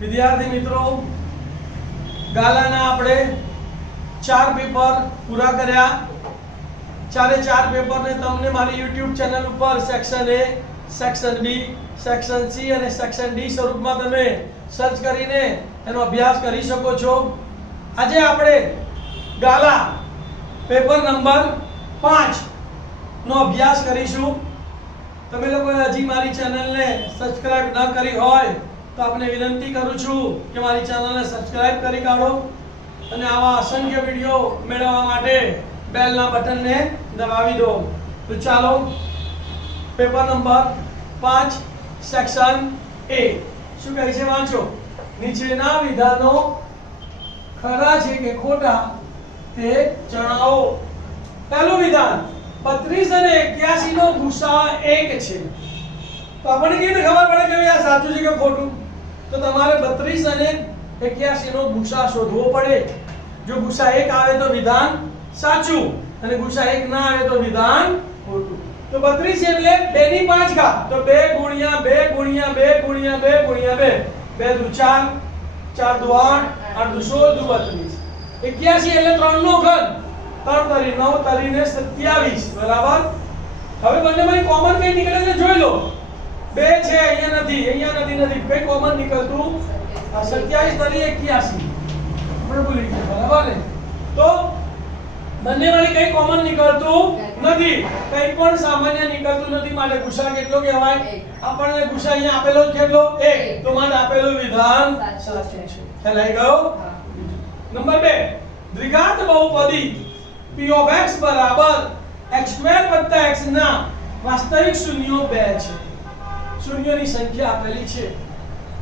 વિદ્યાર્થી મિત્રો, ગાલાના આપણે 4 પેપર પૂરા કર્યા. ચારે 4 પેપરને તમને મારી YouTube ચેનલ ઉપર section A, section B, section C અને સેક્શન D સ્વરૂપમાં તમે સર્ચ કરીને એનો અભ્યાસ કરી શકો છો. આજે આપણે ગાલા પેપર નંબર 5 નો અભ્યાસ કરીશું. તમે લોકો હજી મારી ચેનલને સબસ્ક્રાઇબ ન કરી હોય તો આપને વિનંતી કરું છું કે મારી ચેનલને સબસ્ક્રાઇબ કરી કાઢો અને આવા અસંખ્ય વિડિયો મેળવવા માટે બેલના બટનને દબાવી દો. તો ચાલો પેપર નંબર 5 સેક્શન A શું કહે છે વાંચો. નીચેના વિધાનો ખરા છે કે ખોટા તે જણાવો. પહેલું વિધાન 32 અને 81 નો ગુસાઅ 1 છે. તો આપણને કેવી રીતે ખબર પડે કે આ સાચું છે કે ખોટું? તો તમારે 32 અને 81 નો ગુસાઅ શોધવો પડે. જો ગુસાઅ 1 આવે તો વિધાન સાચું અને ગુસાઅ 1 ના આવે તો વિધાન ખોટું. તો 32 એટલે 2 ની 5 ઘાત, તો 2 ગુણ્યા 2 ગુણ્યા 2 ગુણ્યા 2 ગુણ્યા 2, 2 દુ 4, 4 દુ 8, 8 દુ 16 દુ 32. 81 એટલે 3 નો ઘન, 3 તરી 9 તરીને 27 બરાબર. હવે બંનેમાં કોમન કઈ નીકળે છે જોઈ લો. 2 છે અહીંયા નથી કઈ કોમન નીકળતું 27 તરી 81 આપણે ભૂલી ગયા બરાબર ને. તો બંનેમાંથી કઈ કોમન નીકળતું નથી, કઈ પણ સામાન્ય નીકળતું નથી, માટે ગુસાઅ કેટલો કહેવાય? આપણને ગુસાઅ અહીંયા આપેલો જ કેટલો 1, તો માટે આપેલું વિધાન સાચું છે. ખ્યાલ આવી ગયો? નંબર 2 દ્વિઘાત બહુપદી p of x બરાબર x² + x ના વાસ્તવિક શૂન્યો 2 છે. શૂન્યોની સંખ્યા આપેલી છે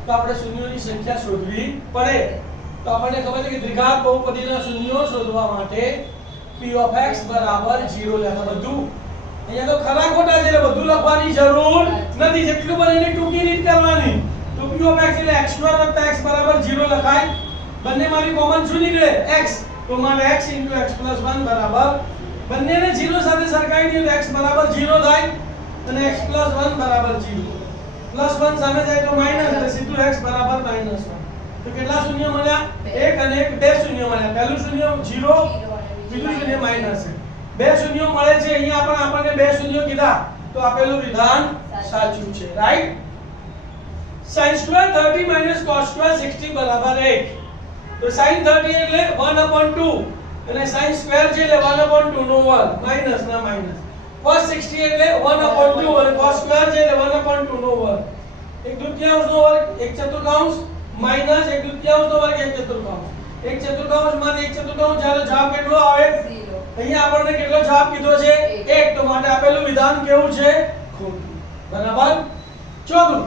તો આપણે શૂન્યોની સંખ્યા શોધવી પડે. તો આપણને ખબર છે કે દ્વિઘાત બહુપદીના શૂન્યો શોધવા માટે p of x બરાબર 0 લેતા. બધું અહીંયા તો ખરા ખોટા છે એટલે બધું લખવાની જરૂર નથી, જેટલું બને એટલી ટૂંકી રીત કરવાની. તો p of x એટલે x² + x બરાબર 0 લખાય. બંનેમાંથી કોમન શું નીકળે? x, તો મારે x * x + 1 બરાબર બંનેને 0 સાથે સરખાવી દઈએ તો x બરાબર 0 થાય અને x + 1 બરાબર 0. +1 સામે જાય તો માઈનસ એટલે સીધું x બરાબર -1. તો કેટલા શૂન્ય મળ્યા? 1 અને 1 2 શૂન્ય મળ્યા. પહેલું શૂન્ય 0, બીજું શૂન્ય -1. બે શૂન્યો મળે છે. અહીંયા પણ આપણને બે શૂન્યો કીધા તો આપેલું વિધાન સાચું છે. રાઈટ. sin² 30 - cos² 60 બરાબર 1. તો sin 30 એટલે 1/2 અને sin² છે એટલે 1/2 નો વર્ગ માઈનસ ના માઈનસ. cos 60 એટલે 1/2 અને cos² છે એટલે 1/2 નો વર્ગ. 1/2 નો વર્ગ 1/4 માઈનસ 1/2 નો વર્ગ 1/4. 1/4 માંથી 1/4 ચાલો જવાબ કેટલો આવે? 0. અહીંયા આપણને કેટલો જવાબ કીધો છે? 1. તો માટે આપેલું વિધાન કેવું છે? ખોટું. બરાબર. ચોથું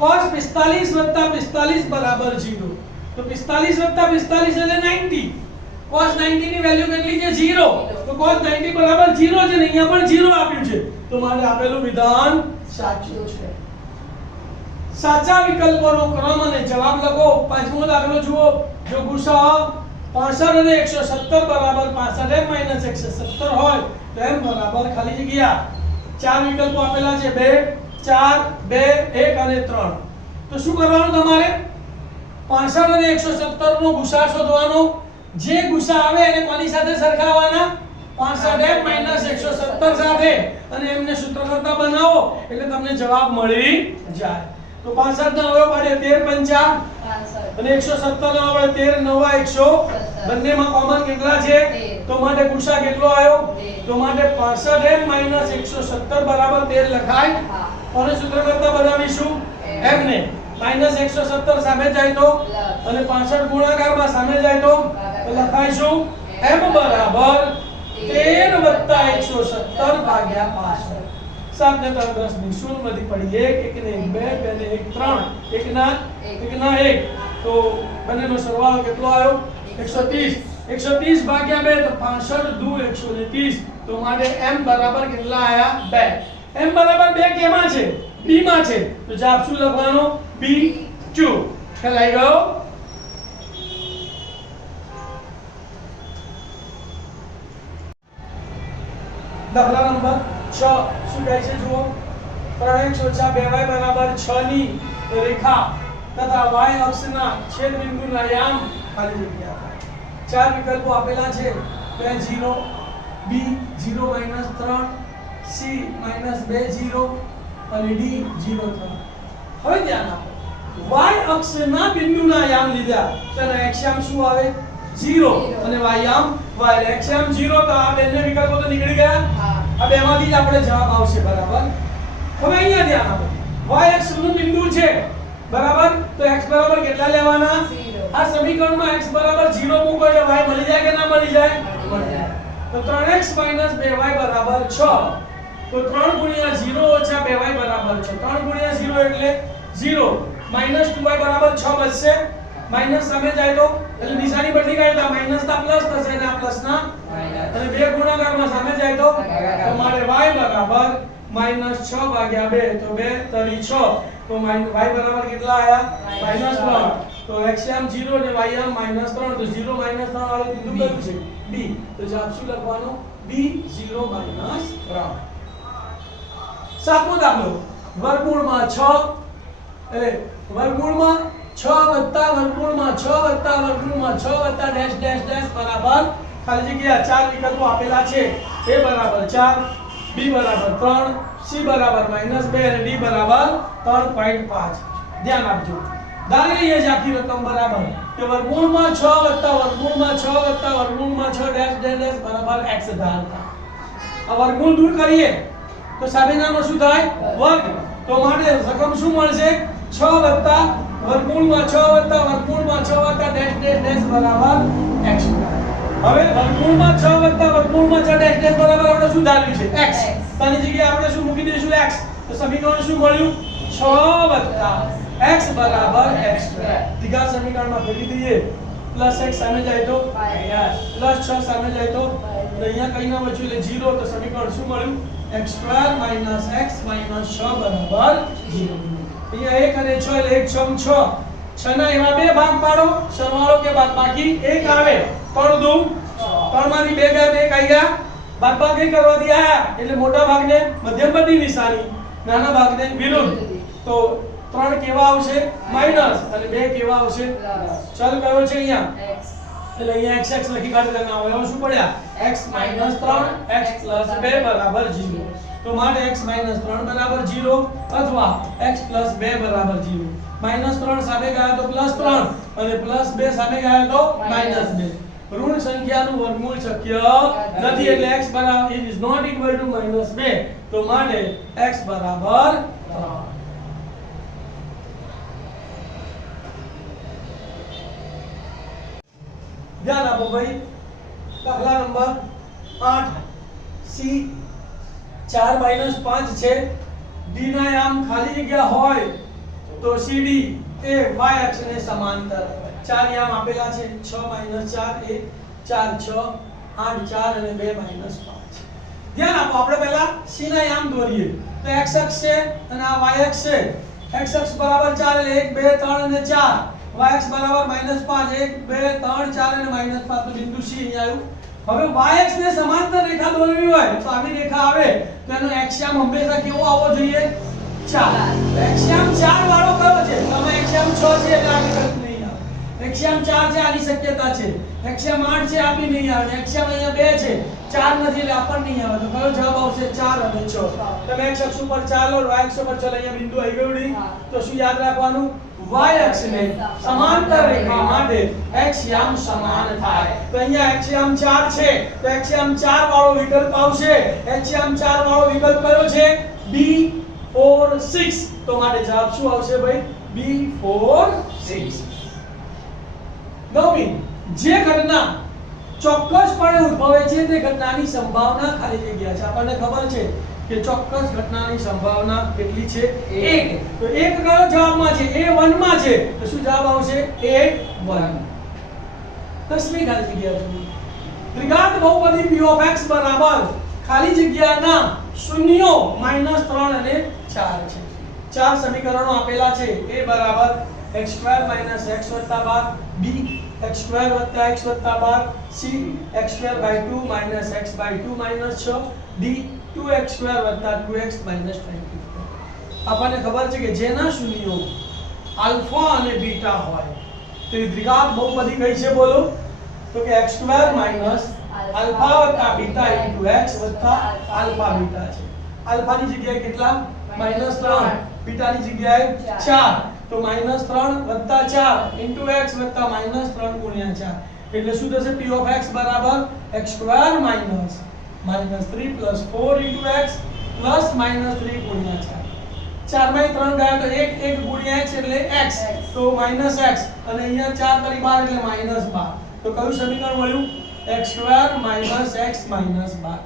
cos 45 + 45 બરાબર 0. તો 45 + 45 એટલે 90. cos 90 ની વેલ્યુ કેટલી છે? 0. તો cos 90 બરાબર 0 છે ને અહીંયા પણ 0 આપ્યું છે તો માટે આપેલું વિધાન સાચું છે. સાચા વિકલ્પોનો ક્રમ અને જવાબ લખો. પાંચમો દાખલો જુઓ. જો ગુસાઅ 65 અને 170 બરાબર 65 m - 170 હોય તો m બરાબર ખાલી જગ્યા 4 વિકલ્પો આપેલા છે 2, 4, 2, 1 અને 3. તો શું કરવાનું તમારે? 65 અને 170 નો ગુસાઅ શોધવાનો. જે ગુસાઅ આવે એને કોની સાથે સરખાવવાના? 65m - 170 સાથે અને એમને સૂત્ર કરતા બનાવો એટલે તમને જવાબ મળી જાય. તો 65 ના અવયવ પાડે 13 × 5 અને 170 ના અવયવ 13 × 9 100. બંનેમાં કોમન કેટલા છે? તો માટે ગુસાઅ કેટલો આવ્યો? તો માટે 65m - 170 બરાબર 13 લખાય. અને સૂત્ર કરતા બનાવીશું m ને. -170 સામે જાય તો અને 65 ગુણાકારમાં સામે જાય તો લખાઈશું m બરાબર 13 + 170 ભાગ્યા 65. 7 ને 3 10 ની શૂન્યમાંથી પડી 1, 1 ને 2, 2 ને 1 3, 1 ના 1 તો બંનેનો સરવાળો કેટલો આવ્યો? 130. 130 ભાગ્યા 2 તો 65 દુ 130. તો માટે m બરાબર કેટલા આયા? 2. m બરાબર 2 કેમાં છે? b માં છે. તો જવાબ શું લખવાનો? B2. ખ્યાલ આવી ગયો? દાખલા નંબર 6 શું કહે છે જુઓ. 3x - 2y = 6 ની રેખા તથા y અક્ષના છેદ બિંદુના યામ ખાલી જગ્યા. ચાર વિકલ્પો આપેલા છે. બે 0, b 0 - 3, c -2 0 અને d 0 3. હવે ધ્યાન આપો. y અક્ષના બિંદુના યામ લીધા તો એનો x યામ શું આવે? 0 અને y યામ y. x યામ 0 તો આ બંને વિકલ્પો તો નીકળી ગયા. આ બેમાંથી જ આપણે જવાબ આવશે. બરાબર. હવે અહીંયા ધ્યાન આપો. y અક્ષનું બિંદુ છે. બરાબર. તો x બરાબર કેટલા લેવાના? 0. આ સમીકરણમાં x બરાબર 0 મૂકો એટલે y મળી જાય કે ના મળી જાય? મળી જાય. તો 3x - 2y બરાબર 6. તો 3 * 0 - 2y બરાબર 6. 3 * 0 એટલે 0. -2y બરાબર 6 બચશે. માઈનસ સામે જાય તો એટલે નિશાની બદલી કાઢી તો માઈનસ ના પ્લસ થશે અને આ પ્લસ ના માઈનસ. અને બે ગુણાકારમાં સામે જાય તો મારે y બરાબર -6 ભાગ્યા 2 તો 2 તરી 6. તો y બરાબર કેટલા આયા? -3. તો x યામ 0 અને y યામ -3. તો 0 - 3 વાળું બિંદુ કયું છે? b. તો જવાબ શું લખવાનો? b 0 - 3. સાતમો દાખલો. વર્ગમૂળમાં 6 એટલે વર્ગમૂળમાં 6 વત્તા વર્ગમૂળમાં 6 વત્તા વર્ગમૂળમાં 6 વત્તા ડેશ ડેશ ડેશ બરાબર ખાલી જગ્યા. ચાર વિકલ્પો આપેલા છે. a બરાબર 4, b બરાબર 3, c બરાબર -2 અને d બરાબર 3.5. ધ્યાન આપજો. ધારી લઈએ છે આખી રકમ બરાબર કે વર્ગમૂળમાં 6 વત્તા વર્ગમૂળમાં 6 વત્તા વર્ગમૂળમાં 6 ડેશ ડેશ ડેશ બરાબર x ધારતા. આ વર્ગમૂળ દૂર કરીએ તો સામેનાનો શું થાય? વર્ગ. તો માટે રકમ શું મળશે? 6 વત્તા વર્ગમૂળમાં 6 વત્તા વર્ગમૂળમાં 6 વત્તા ડેશ ડેશ ડેશ બરાબર x. હવે વર્ગમૂળમાં 6 વત્તા વર્ગમૂળમાં 6 ડેશ ડેશ બરાબર આપણે શું ધાર્યું છે? x. તેની જગ્યાએ આપણે શું મૂકી દઈશું? x. તો સમીકરણ શું મળ્યું? 6 વત્તા x બરાબર x². ત્રીજા સમીકરણમાં ફેરવી દઈએ. પ્લસ x સામે જાય તો પ્લસ 6 સામે જાય તો અહીંયા કઈ ના બચ્યું એટલે 0. તો સમીકરણ શું મળ્યું? x² - x - 6 બરાબર 0. અહીંયા 1 અને 6 એટલે 1 6 6. 6 ના એમાં બે ભાગ પાડો, સરવાળો કે બાદબાકી 1 આવે. 3 દુ 3 માંથી 2 ગયા, 2 કાઈ ગયા. બાદબાકી કરવાથી આયા એટલે મોટા ભાગને મધ્યમપદની નિશાની, નાના ભાગને વિરુદ્ધ. તો 3 કેવા આવશે? માઈનસ અને 2 કેવા આવશે? ચલ કયો છે અહીંયા? એટલે અહીંયા x x લખી કાઢી દેના હોય. હવે શું પડ્યા? x - 3 x + 2 બરાબર 0. તો માટે x - 3 બરાબર 0 અથવા x + 2 બરાબર 0. -3 સામે ગયા તો +3 અને +2 સામે ગયા તો -2. ઋણ સંખ્યાનું વર્ગમૂળ શક્ય નથી એટલે x બરાબર it is not equal to -2. તો માટે x બરાબર 3. ધ્યાન આપો ભાઈ. દાખલા નંબર 8 c 4 - 5 છે. d ના યામ ખાલી જગ્યા હોય તો cd એ y અક્ષને સમાંતર. ચાર યામ આપેલા છે. 6 - 4 એ 4 6 8 4 અને 2 - 5. ધ્યાન આપો. આપણે પહેલા c ના યામ દોરીએ તો x અક્ષ છે અને આ y અક્ષ છે. x અક્ષ બરાબર 4 એટલે 1 2 3 અને 4. y અક્ષ બરાબર -5 1 2 3 4 અને -5. તો બિંદુ c અહીંયા આવ્યું. હવે y અક્ષ ને સમાંતર રેખા દોરવી હોય તો આવી રેખા આવે તો એનો x યામ હંમેશા કેવો આવવો જોઈએ? 4. x યામ 4 વાળો કયો છે? તમે x યામ 6 છે એટલે આ વિકલ્પ નહીં આવે. x યામ 4 છે આની શક્યતા છે. x યામ 8 છે આ બી નહીં આવે. x યામ અહીંયા 2 છે 4 નથી એટલે આ પણ નહીં આવે. તો કયો જવાબ આવશે? 4 અને 6. તમે x અક્ષ ઉપર 4 લો, y અક્ષ ઉપર ચાલો. અહીંયા બિંદુ આવી ગયું નહીં. તો શું યાદ રાખવાનું? y અક્ષને સમાંતર રેખા માટે x યામ સમાન થાય. તો અહીંયા x યામ 4 છે તો x યામ 4 વાળો વિકલ્પ આવશે. x યામ 4 વાળો વિકલ્પ કયો છે? b 4 6. તો માટે જવાબ શું આવશે ભાઈ? b 4 6. નવમી, જે ઘટના ચોક્કસપણે ઉદ્ભવે છે તે ઘટનાની સંભાવના ખાલી જગ્યા છે. આપણને ખબર છે કે ચોક્કસ ઘટનાની સંભાવના કેટલી છે? 1. તો 1 કયો જવાબમાં છે? A1 માં છે. તો શું જવાબ આવશે? A1. 10મી ખાલી જગ્યા છે. ત્રિઘાત બહુપદી p of x બરાબર ખાલી જગ્યાના શૂન્યો -3 અને 4 છે. ચાર સમીકરણો આપેલા છે. a બરાબર x² - x + 12, b x² + x + 12, c x²/2 - x/2 - 6, d 2x² + 2x - 24. આપણને ખબર છે કે જેના શૂન્યો આલ્ફા અને બીટા હોય તો દ્વિઘાત બહુપદી કઈ છે બોલો તો કે x² માઈનસ આલ્ફા વત્તા બીટા ઇન્ટુ x વત્તા આલ્ફા બીટા છે આલ્ફાની જગ્યાએ કેટલા -3 બીટાની જગ્યાએ 4 તો -3 વત્તા 4 ઇન્ટુ x વત્તા -3 ગુણ્યા 4 એટલે શું થશે p of x બરાબર x² minus -3 + 4 into x plus -3 ગુણ્યા 4 4 માંથી 3 ગયા તો 1 ગુણ્યા x એટલે x તો -x અને અહીંયા 4 તરી 12 એટલે -12 તો કયું સમીકરણ મળ્યું x² - x - 12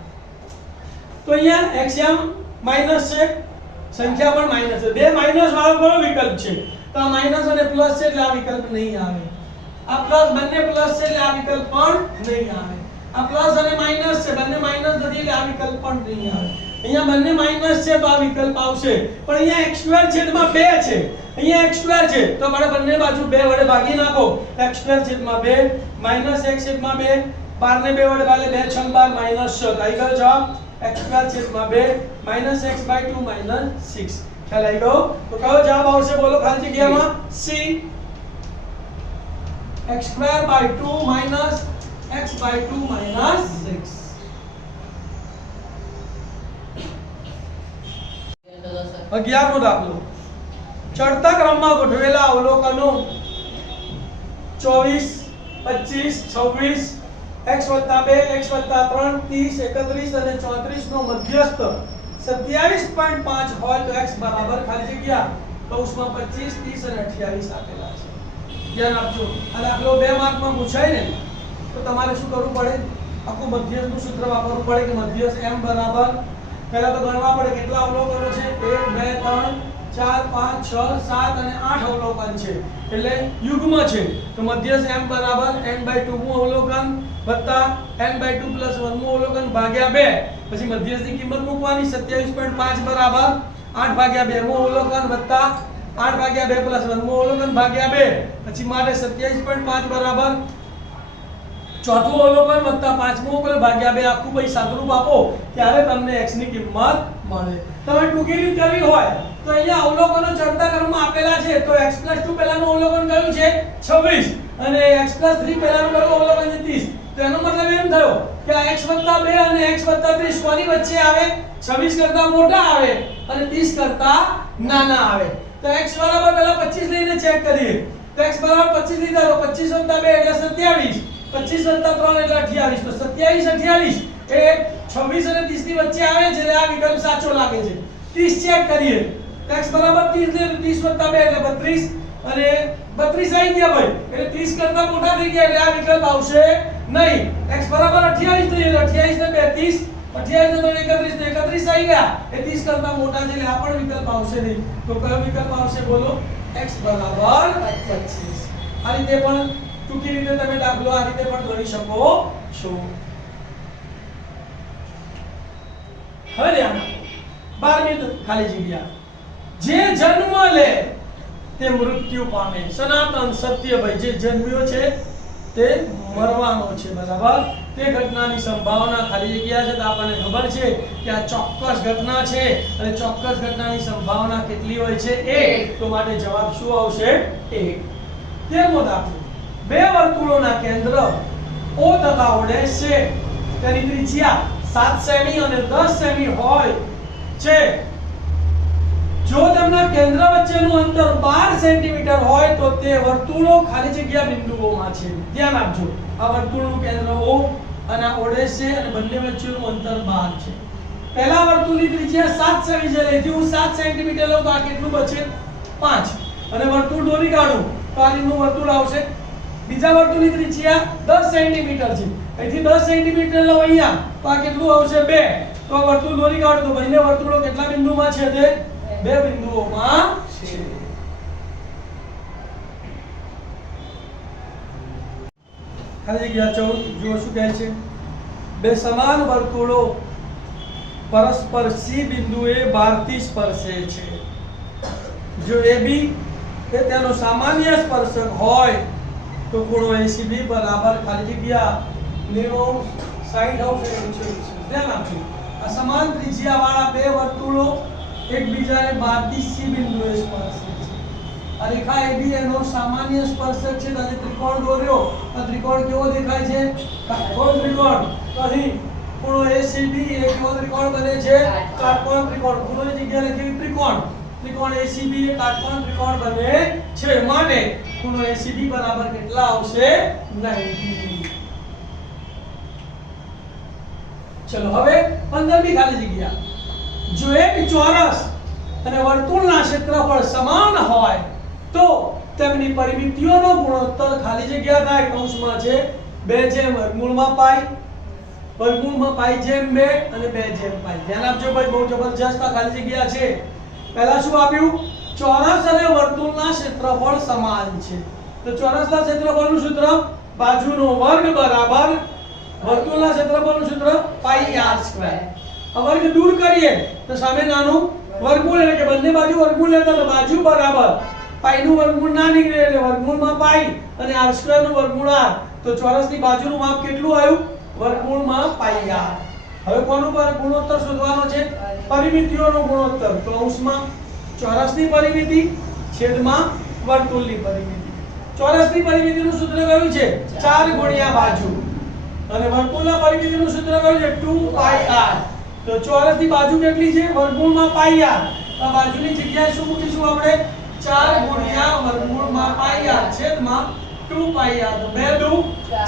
તો અહીંયા x એમ માઈનસ છે સંખ્યા પણ માઈનસ છે બે માઈનસ વાળો કયો વિકલ્પ છે તો આ માઈનસ અને પ્લસ છે એટલે આ વિકલ્પ નહીં આવે આ પ્લસ બંને પ્લસ છે એટલે આ વિકલ્પ પણ નહીં આવે આ પ્લસ અને માઈનસ છે બંને માઈનસ નથી એટલે આ વિકલ્પ પણ નહીં આવે અહીંયા બંને માઈનસ છે તો આ વિકલ્પ આવશે પણ અહીંયા x² છેદમાં 2 છે અહીંયા x² છે તો આપણે બંને બાજુ 2 વડે ભાગી નાખો x² છેદમાં 2 - x છેદમાં 2 12 ને 2 વડે ભાગે 2 6 12 -6 આવી ગયો જવાબ x² છેદમાં 2 -x/2 -6 ખ્યાલ આવી ગયો તો કયો જવાબ આવશે બોલો ખાલી જગ્યામાં c x²/2 - x/2 -6 11મો દાખલો ચડતા ક્રમમાં ગોઠવેલા અવલોકનો 24 25 26 x + 2 x + 3 30 31 અને 34 નો મધ્યસ્થ 27.5 હોય તો x બરાબર ખાલી જગ્યા કૌંસમાં 25 30 અને 28 આપેલા છે ધ્યાન આપજો આ દાખલો 2 માર્કમાં પૂછાય ને તો તમારે શું કરવું પડે આખું મધ્યસ્થનું સૂત્ર વાપરવું પડે કે મધ્યસ્થ m બરાબર પહેલા તો ગણવા પડે કેટલા અવલોકનો છે 1 2 3 4 5 6 7 અને 8 અવલોકન છે એટલે યુગ્મ છે તો મધ્યસ્થ m બરાબર n/2 મું અવલોકન વત્તા n/2 + 1 મું અવલોકન ભાગ્યા 2 પછી મધ્યસ્થની કિંમત મૂકવાની 27.5 બરાબર 8/2 મું અવલોકન વત્તા 8/2 + 1 મું અવલોકન ભાગ્યા 2 પછી માટે 27.5 બરાબર ચોથું અવલોકન વત્તા પાંચમું અવલોકન ભાગ્યા 2 આખું પછી સાદુરૂપ આપો ત્યારે તમને x ની કિંમત મળે તમે ટૂંકી રીત કરવી હોય તો અહીંયા અવલોકનો ચડતા ક્રમમાં આપેલા છે તો x + 2 પહેલાનું અવલોકન કયું છે 26 અને x + 3 પહેલાનું કયું અવલોકન છે 30 તો એનો મતલબ એમ થયો કે આ x + 2 અને x + 30 કોની વચ્ચે આવે 26 કરતા મોટા આવે અને 30 કરતા નાના આવે તો x બરાબર પહેલા 25 લઈને ચેક કરીએ તો x બરાબર 25 લીધા તો 25 + 2 એટલે 27 25 + 3 એટલે 28 તો 27 28 એ 26 અને 30 ની વચ્ચે આવે છે એટલે આ વિકલ્પ સાચો લાગે છે 30 ચેક કરીએ x બરાબર 30 લે 30 + 2 એટલે 32 અને 32 આવી ગયા ભાઈ એટલે 30 કરતા મોટા થઈ ગયા એટલે આ વિકલ્પ આવશે નહીં x બરાબર 28 થઈ એટલે 28 ને 32 28 ને 31 ને 31 આવી ગયા એ 30 કરતા મોટા છે એટલે આ પણ વિકલ્પ આવશે નહીં તો કયો વિકલ્પ આવશે બોલો x બરાબર 25 આ રીતે પણ ટૂંકી રીતે તમે દાખલો આ રીતે પણ ગણી શકો છો હવે ધ્યાન આપો 12મી ખાલી જગ્યા જે જન્મ લે તે મૃત્યુ પામે સનાતન સત્ય ભાઈ જે જન્મ્યો છે તે મરવાનો છે બરાબર તે ઘટનાની સંભાવના ખાલી જગ્યા છે તો આપણને ખબર છે કે આ ચોક્કસ ઘટના છે અને ચોક્કસ ઘટનાની સંભાવના કેટલી હોય છે 1 તો માટે જવાબ શું આવશે 1 13મો દાખલો બે વર્તુળોના કેન્દ્ર O તથા O' છે તેની ત્રિજ્યા 7 સેમી અને 10 સેમી હોય છે જો તેમના કેન્દ્ર વચ્ચેનું અંતર 12 સેન્ટીમીટર હોય તો તે વર્તુળો ખાલી જગ્યા બિંદુઓમાં છે ધ્યાન આપજો આ વર્તુળનું કેન્દ્ર O અને O' છે અને બંને વચ્ચેનું અંતર 12 છે પહેલા વર્તુળની ત્રિજ્યા 7 સેમી છે એટલે હું 7 સેન્ટીમીટર લઉં તો આ કેટલું બચે 5 અને વર્તુળ દોરી કાઢું તો આ રીતનું વર્તુળ આવશે બીજા વર્તુળની ત્રિજ્યા 10 સેન્ટીમીટર છે અહીંથી 10 સેન્ટીમીટર લઉં અહીંયા તો આ કેટલું આવશે 2 તો આ વર્તુળ દોરી કાઢો તો બંને વર્તુળો કેટલા બિંદુમાં છે તે 2 બિંદુઓમાં છે ખાલી જગ્યા 14 જુઓ શું કહે છે બે સમાન વર્તુળો પરસ્પર C બિંદુએ 12 થી સ્પર્શે છે જો AB એ તેનો સામાન્ય સ્પર્શક હોય તો ખૂણો ACB બરાબર ખાલી જગ્યા 90 60 આવશે ધ્યાન આપજો આ સમાન ત્રિજ્યા વાળા બે વર્તુળો એકબીજાને 12 થી C બિંદુએ સ્પર્શે છે આ રેખા AB એનો સામાન્ય સ્પર્શક છે. આજે ત્રિકોણ દોર્યો. આ ત્રિકોણ કેવો દેખાય છે? કાટકોણ ત્રિકોણ. તો અહીં ખૂણો ACB એ કેવો ત્રિકોણ બને છે? કાટકોણ ત્રિકોણ. ખૂણોની જગ્યાએ લખી ત્રિકોણ. ત્રિકોણ ACB એ કાટકોણ ત્રિકોણ બને છે. માટે ખૂણો ACB બરાબર કેટલા આવશે? 90. ચલો હવે 15મી ખાલી જગ્યા. જો એક ચોરસ અને વર્તુળના ક્ષેત્રફળ સમાન હોય તો તેમની પરિમિતિઓનો ગુણોત્તર ખાલી જગ્યા થાય. કૌંસમાં છે 2/વર્ગમૂળમાં પાઈ જેમ 2 અને 2/પાઈ. ધ્યાન આપજો ભાઈ, બહુ જબરજસ્ત આ ખાલી જગ્યા છે. પહેલા શું આપ્યું? ચોરસ અને વર્તુળના ક્ષેત્રફળ સમાન છે. તો ચોરસના ક્ષેત્રફળનું સૂત્ર બાજુનો વર્ગ બરાબર વર્તુળના ક્ષેત્રફળનું સૂત્ર પાઈ r². આ વર્ગ દૂર કરીએ તો સામે નાનું વર્ગમૂળ, એટલે કે બંને બાજુ વર્ગમૂળ લેતા તો બાજુ બરાબર પાઈ નું વર્ગમૂળ ના નીકળે એટલે વર્ગમૂળમાં પાઈ અને r² નું વર્ગમૂળ r. તો ચોરસની બાજુનું માપ કેટલું આવ્યું? વર્ગમૂળમાં પાઈ r. હવે કોનું ગુણોત્તર શોધવાનો છે? પરિમિતિઓનો ગુણોત્તર. કૌંસમાં ચોરસની પરિમિતિ છેદમાં વર્તુળની પરિમિતિ. ચોરસની પરિમિતિનું સૂત્ર કયું છે? 4 ગુણ્યા બાજુ. અને વર્તુળના પરિમિતિનું સૂત્ર કયું છે? 2πr. તો ચોરસની બાજુ કેટલી છે? વર્ગમૂળમાં પાઈ r. આ બાજુની જગ્યાએ શું મૂકીશું આપણે? 4 ગુણ્યા વર્ગમૂળમાં પાઈ r છેદમાં 2πr. તો 2 દુ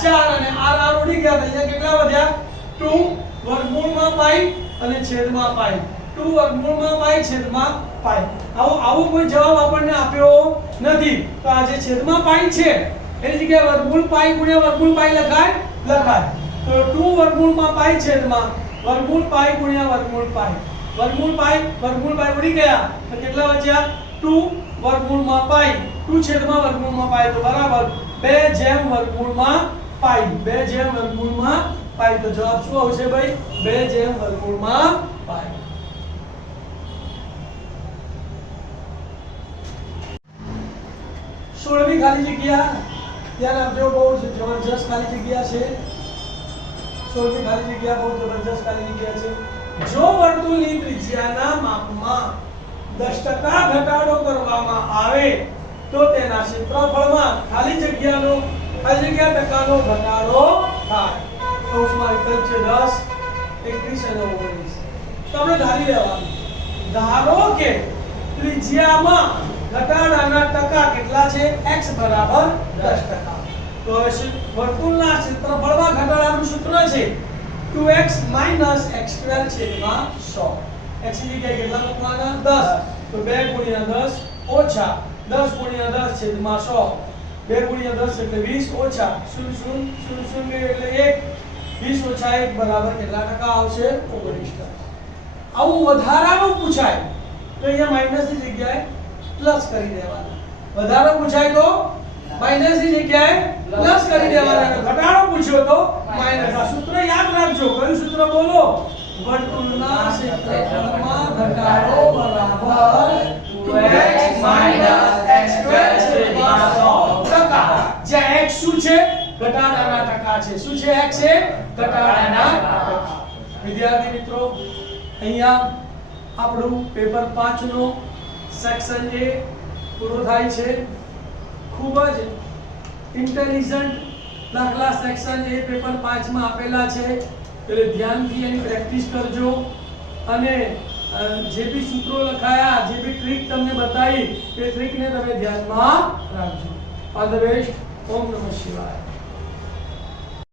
4 અને r ઉડી ગયા. અહીંયા કેટલા વધ્યા? 2 વર્ગમૂળમાં પાઈ અને છેદમાં પાઈ. 2 વર્ગમૂળમાં પાઈ છેદમાં પાઈ. આવો કોઈ જવાબ આપણને આપ્યો નથી. તો આ જે છેદમાં પાઈ છે એની જગ્યાએ વર્ગમૂળ પાઈ ગુણ્યા વર્ગમૂળ પાઈ લખાય. તો 2 વર્ગમૂળમાં પાઈ છેદમાં વર્ગમૂળ પાઈ ગુણ્યા વર્ગમૂળ પાઈ. વર્ગમૂળ પાઈ ઉડી ગયા તો કેટલા બચ્યા? 2 વર્ગમૂળમાં પાઈ 2 છેદમાં વર્ગમૂળમાં પાઈ. તો બરાબર 2/વર્ગમૂળમાં પાઈ. 2/વર્ગમૂળમાં પાઈ. તો જવાબ શું આવશે ભાઈ? 2/વર્ગમૂળમાં પાઈ. સોળમી ખાલી જગ્યા. ધ્યાન આપજો, બહુ જબરજસ્ત ખાલી જગ્યા છે. 16મી ખાલી જગ્યા બહુ જબરજસ્ત ખાલી જગ્યા છે. જો વર્તુળની ત્રિજ્યાના માપમાં 10% ઘટાડો કરવામાં આવે તો તેના ક્ષેત્રફળમાં ખાલી જગ્યાનો ટકાનો ઘટાડો થાય. કૌંસમાં વિકલ્પ છે 10, 21 અને 19. તો આપણે ધારી લેવાનું. ધારો કે ત્રિજ્યામાં ઘટાડાના ટકા કેટલા છે? x બરાબર 10%. તો વર્તુળના ક્ષેત્રફળમાં ઘટાડાનું સૂત્ર છે 2x - x² છેદમાં 100. x ની જગ્યાએ કેટલા મૂકવાના? 10. તો 2 ગુણ્યા 10 ઓછા 10 ગુણ્યા 10 છેદમાં 100. 2 ગુણ્યા 10 એટલે 20 ઓછા 0 એટલે 1. 20 ઓછા 1 બરાબર કેટલા ટકા આવશે? 19%. આવું વધારાનું પૂછાય તો અહીંયા માઈનસની જગ્યાએ પ્લસ કરી દેવાના. વધારો પૂછાય તો માઈનસ ની જગ્યાએ પ્લસ કરી દેવાના. ઘટાડો પૂછ્યો તો માઈનસ. આ સૂત્ર યાદ રાખજો. કયું સૂત્ર બોલો? વર્તુળના ક્ષેત્રફળમાં ઘટાડો બરાબર 2x - x² છેદમાં 100%. જ્યાં x શું છે? ઘટાડાના ટકા છે. શું છે? x એ ઘટાડાના ટકા. વિદ્યાર્થી મિત્રો, અહીંયા આપણું પેપર 5 નો સેક્શન A પૂરો થાય છે. ખૂબ જ ઇન્ટેલિજન્ટ દાખલા સેક્શન A પેપર 5 માં આપેલા છે. એટલે ધ્યાનથી એની પ્રેક્ટિસ કરજો અને જે બી સૂત્રો લખાયા, જે બી ટ્રીક તમને બતાવી એ ટ્રીકને તમે ધ્યાનમાં રાખજો. All the best. ઓમ નમઃ શિવાય.